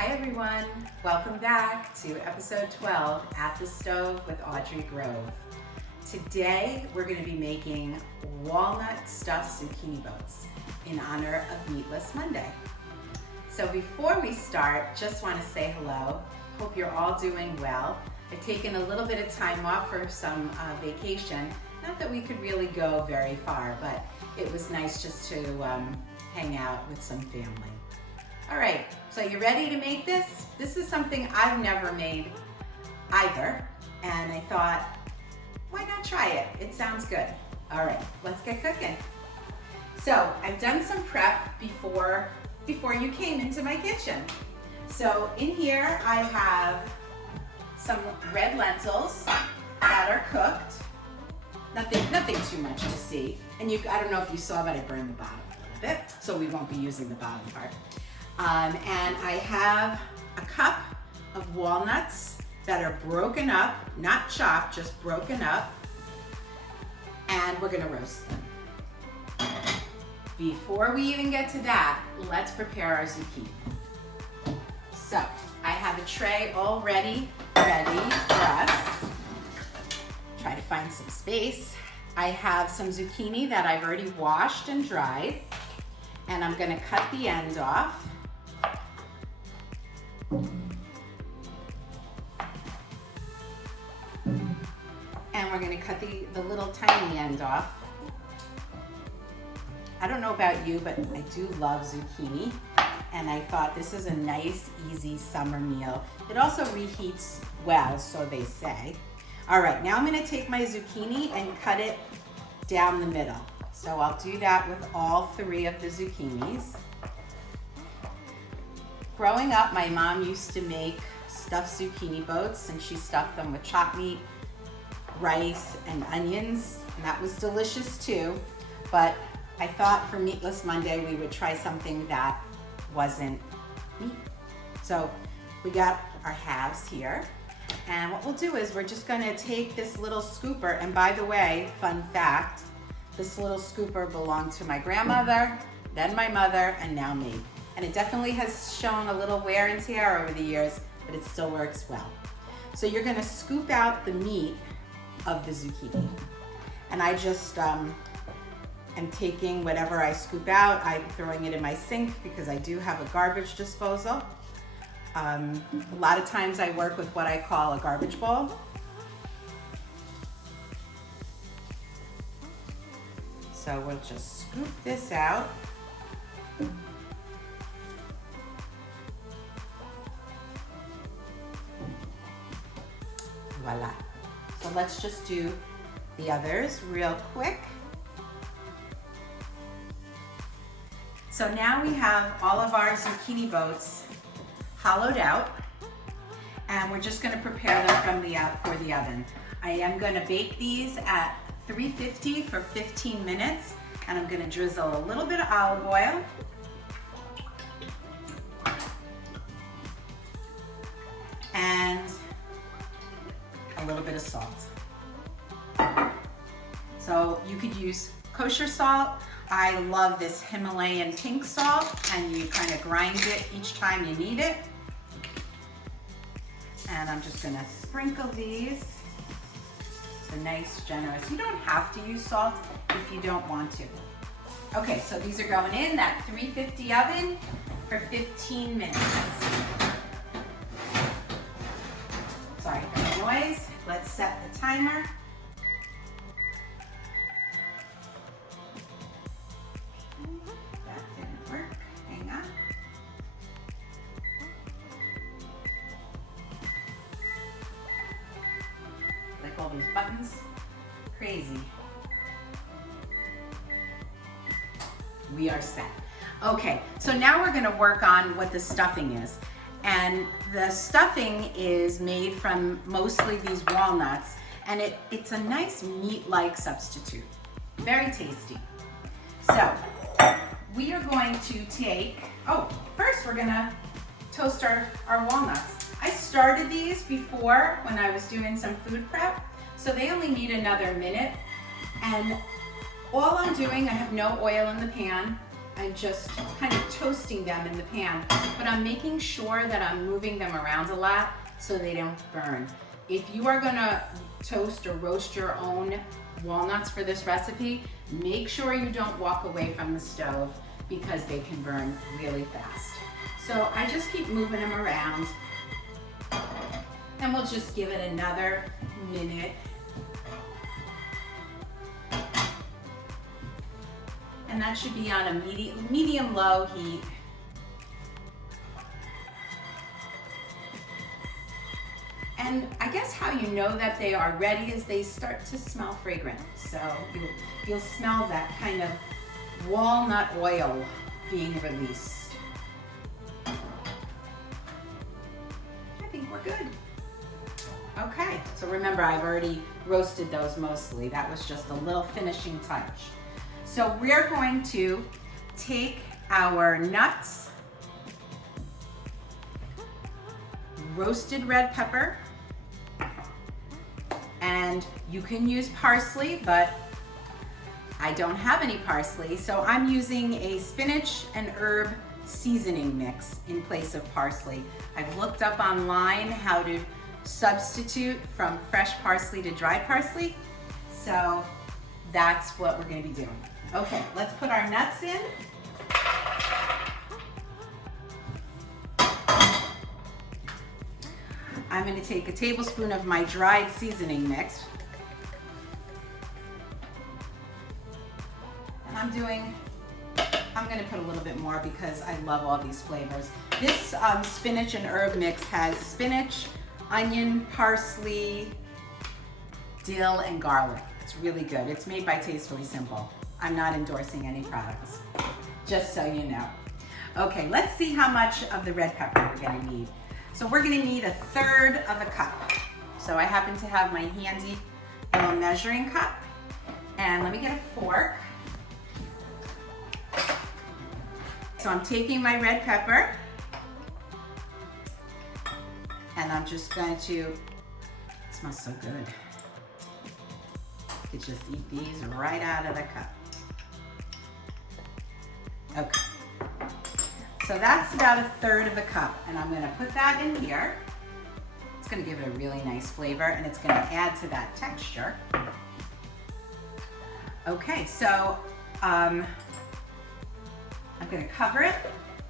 Hi everyone, welcome back to episode 12 at the stove with Audrey Grove. Today we're going to be making walnut-stuffed zucchini boats in honor of Meatless Monday. So before we start, just want to say hello. Hope you're all doing well. I've taken a little bit of time off for some vacation. Not that we could really go very far, but it was nice just to hang out with some family. All right, so you ready to make this? This is something I've never made either, and I thought, why not try it? It sounds good. All right, let's get cooking. So I've done some prep before you came into my kitchen. So in here I have some red lentils that are cooked. Nothing too much to see. And I don't know if you saw, but I burned the bottom a little bit, so we won't be using the bottom part. And I have a cup of walnuts that are broken up, not chopped, just broken up. And we're gonna roast them. Before we even get to that, let's prepare our zucchini. So I have a tray all ready for us. Try to find some space. I have some zucchini that I've already washed and dried, and I'm gonna cut the end off. And we're gonna cut the little tiny end off. I don't know about you, but I do love zucchini, and I thought this is a nice, easy summer meal. It also reheats well, so they say. All right, now I'm gonna take my zucchini and cut it down the middle. So I'll do that with all three of the zucchinis. Growing up, my mom used to make stuffed zucchini boats, and she stuffed them with chopped meat, rice, and onions, and that was delicious too. But I thought for Meatless Monday we would try something that wasn't meat. So we got our halves here. And what we'll do is we're just gonna take this little scooper, and by the way, fun fact, this little scooper belonged to my grandmother, then my mother, and now me. And it definitely has shown a little wear and tear over the years, but it still works well. So you're gonna scoop out the meat of the zucchini. And I just am taking whatever I scoop out, I'm throwing it in my sink because I do have a garbage disposal. A lot of times I work with what I call a garbage bowl. So we'll just scoop this out. Voila. So let's just do the others real quick. So now we have all of our zucchini boats hollowed out, and we're just going to prepare them for the oven. I am going to bake these at 350 for 15 minutes, and I'm going to drizzle a little bit of olive oil. And a little bit of salt. So you could use kosher salt. I love this Himalayan pink salt, and you kind of grind it each time you need it. And I'm just gonna sprinkle these. It's a nice, generous. You don't have to use salt if you don't want to. Okay, so these are going in that 350 oven for 15 minutes. Sorry for the noise. Let's set the timer. That didn't work. Hang on. Like all those buttons. Crazy. We are set. Okay, so now we're gonna work on what the stuffing is. And the stuffing is made from mostly these walnuts, and it's a nice meat-like substitute. Very tasty. So we are going to take, first we're gonna toast our walnuts. I started these before when I was doing some food prep, so they only need another minute. And all I'm doing, I have no oil in the pan. I'm just kind of toasting them in the pan, but I'm making sure that I'm moving them around a lot so they don't burn. If you are gonna toast or roast your own walnuts for this recipe, make sure you don't walk away from the stove because they can burn really fast. So I just keep moving them around, and we'll just give it another minute. And that should be on a medium-low heat. And I guess how you know that they are ready is they start to smell fragrant. So you'll smell that kind of walnut oil being released. I think we're good. Okay, so remember I've already roasted those mostly. That was just a little finishing touch. So we're going to take our nuts, roasted red pepper, and you can use parsley, but I don't have any parsley, so I'm using a spinach and herb seasoning mix in place of parsley. I've looked up online how to substitute from fresh parsley to dried parsley, so that's what we're going to be doing. Okay, let's put our nuts in. I'm going to take a tablespoon of my dried seasoning mix. And I'm going to put a little bit more because I love all these flavors. This spinach and herb mix has spinach, onion, parsley, dill, and garlic. It's really good. It's made by Tastefully Simple. I'm not endorsing any products, just so you know. Okay, let's see how much of the red pepper we're gonna need. So we're gonna need 1/3 of a cup. So I happen to have my handy little measuring cup. And let me get a fork. So I'm taking my red pepper and I'm just going to, it smells so good. You could just eat these right out of the cup. Okay, so that's about 1/3 of a cup, and I'm gonna put that in here. It's gonna give it a really nice flavor, and it's gonna add to that texture. Okay, so I'm gonna cover it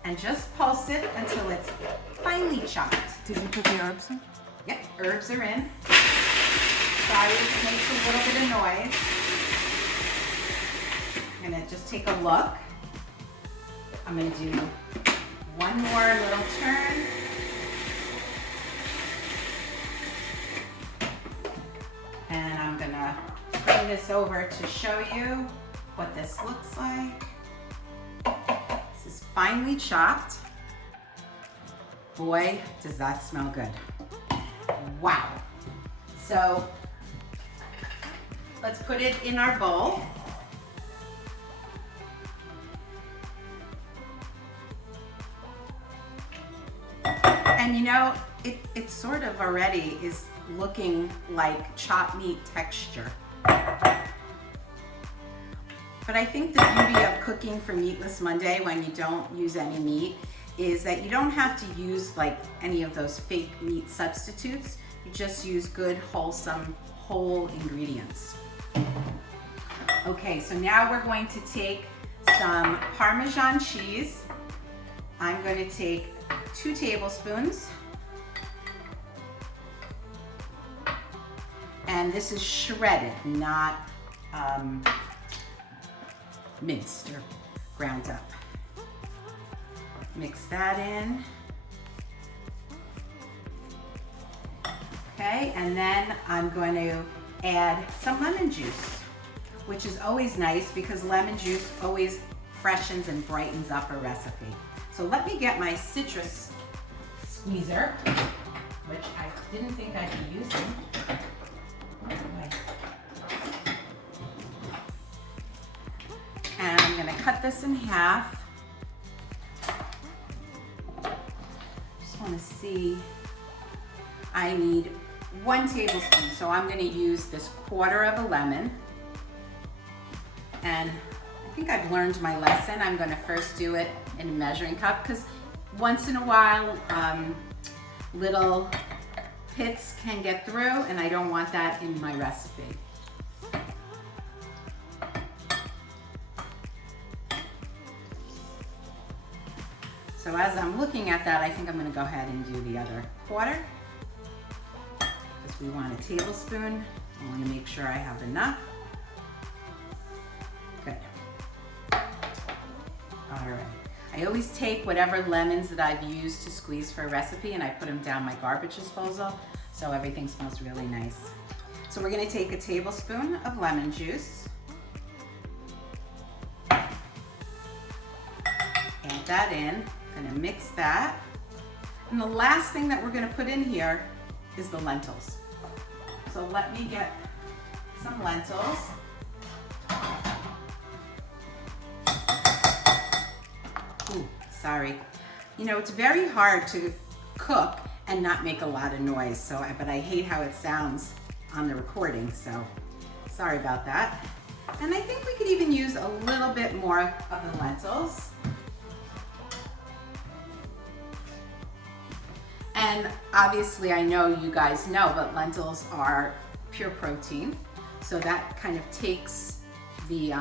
and just pulse it until it's finely chopped. Did you put the herbs in? Yep, herbs are in. Sorry if it makes a little bit of noise. I'm gonna just take a look. I'm gonna do one more little turn. And I'm gonna bring this over to show you what this looks like. This is finely chopped. Boy, does that smell good. Wow. So let's put it in our bowl. And you know, it sort of already is looking like chopped meat texture. But I think the beauty of cooking for Meatless Monday when you don't use any meat is that you don't have to use like any of those fake meat substitutes. You just use good, wholesome, whole ingredients. Okay, so now we're going to take some Parmesan cheese. I'm going to take 2 tablespoons. And this is shredded, not minced or ground up. Mix that in. Okay, and then I'm going to add some lemon juice, which is always nice because lemon juice always freshens and brightens up a recipe. So let me get my citrus squeezer, which I didn't think I'd be using. And I'm gonna cut this in half. Just wanna see, I need 1 tablespoon, so I'm gonna use this 1/4 of a lemon. And I think I've learned my lesson. I'm gonna first do it in a measuring cup because once in a while, little pits can get through and I don't want that in my recipe. So as I'm looking at that, I think I'm gonna go ahead and do the other quarter. Because we want a tablespoon. I wanna make sure I have enough. Good. All right. I always take whatever lemons that I've used to squeeze for a recipe and I put them down my garbage disposal so everything smells really nice. So we're gonna take a tablespoon of lemon juice. Add that in. Gonna mix that. And the last thing that we're gonna put in here is the lentils. So let me get some lentils. Ooh, sorry. You know, it's very hard to cook and not make a lot of noise, but I hate how it sounds on the recording, so sorry about that. And I think we could even use a little bit more of the lentils. And obviously I know you guys know, but lentils are pure protein. So that kind of takes the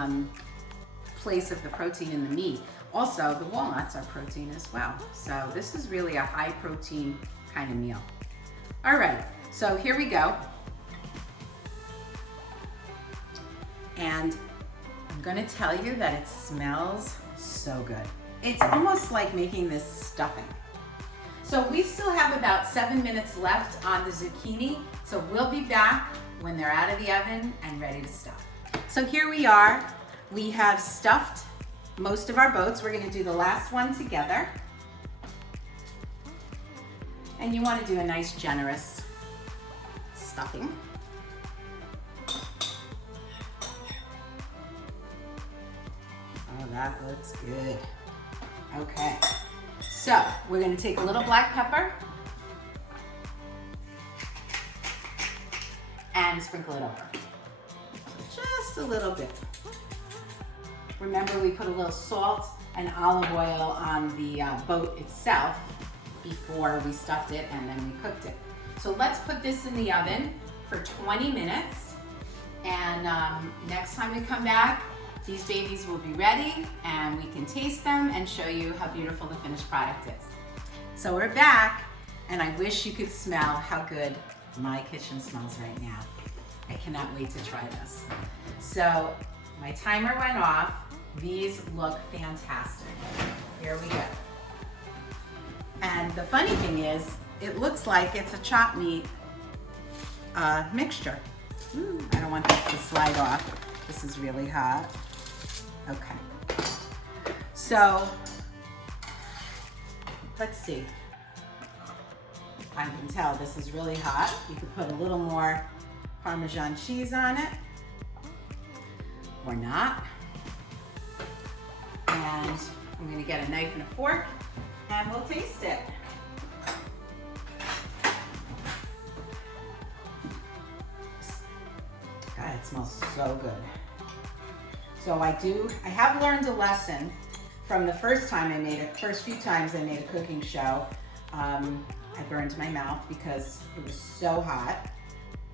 place of the protein in the meat. Also, the walnuts are protein as well. So this is really a high protein kind of meal. All right, so here we go. And I'm gonna tell you that it smells so good. It's almost like making this stuffing. So we still have about 7 minutes left on the zucchini. So we'll be back when they're out of the oven and ready to stuff. So here we are. We have stuffed most of our boats. We're gonna do the last one together. And you wanna do a nice generous stuffing. Oh, that looks good. Okay. So we're gonna take a little black pepper and sprinkle it over. Just a little bit. Remember, we put a little salt and olive oil on the boat itself before we stuffed it and then we cooked it. So let's put this in the oven for 20 minutes. And next time we come back, these babies will be ready and we can taste them and show you how beautiful the finished product is. So we're back and I wish you could smell how good my kitchen smells right now. I cannot wait to try this. So my timer went off. These look fantastic. Here we go. And the funny thing is, it looks like it's a chopped meat mixture. Ooh, I don't want this to slide off. This is really hot. Okay. So, let's see. I can tell this is really hot. You could put a little more Parmesan cheese on it, or not. And I'm gonna get a knife and a fork and we'll taste it. God, it smells so good. So I have learned a lesson from the first few times I made a cooking show. I burned my mouth because it was so hot.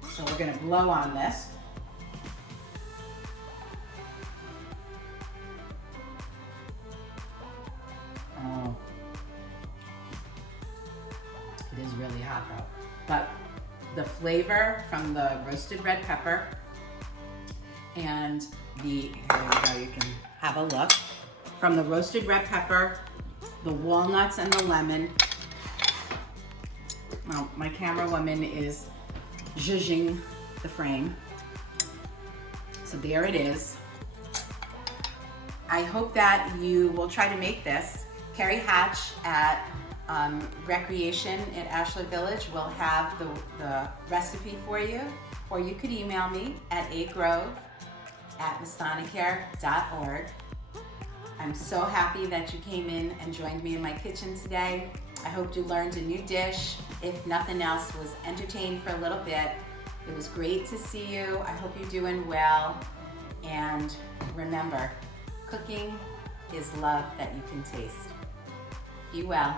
So we're gonna blow on this. Oh, it is really hot though. But the flavor from the roasted red pepper and here you go, you can have a look. From the roasted red pepper, the walnuts and the lemon. Well, my camera woman is zhuzhing the frame. So there it is. I hope that you will try to make this. Carrie Hatch at Recreation at Ashler Village will have the recipe for you, or you could email me at agrove@masonicare.org. I'm so happy that you came in and joined me in my kitchen today. I hope you learned a new dish. If nothing else, was entertained for a little bit. It was great to see you. I hope you're doing well. And remember, Cooking is love that you can taste. Be well.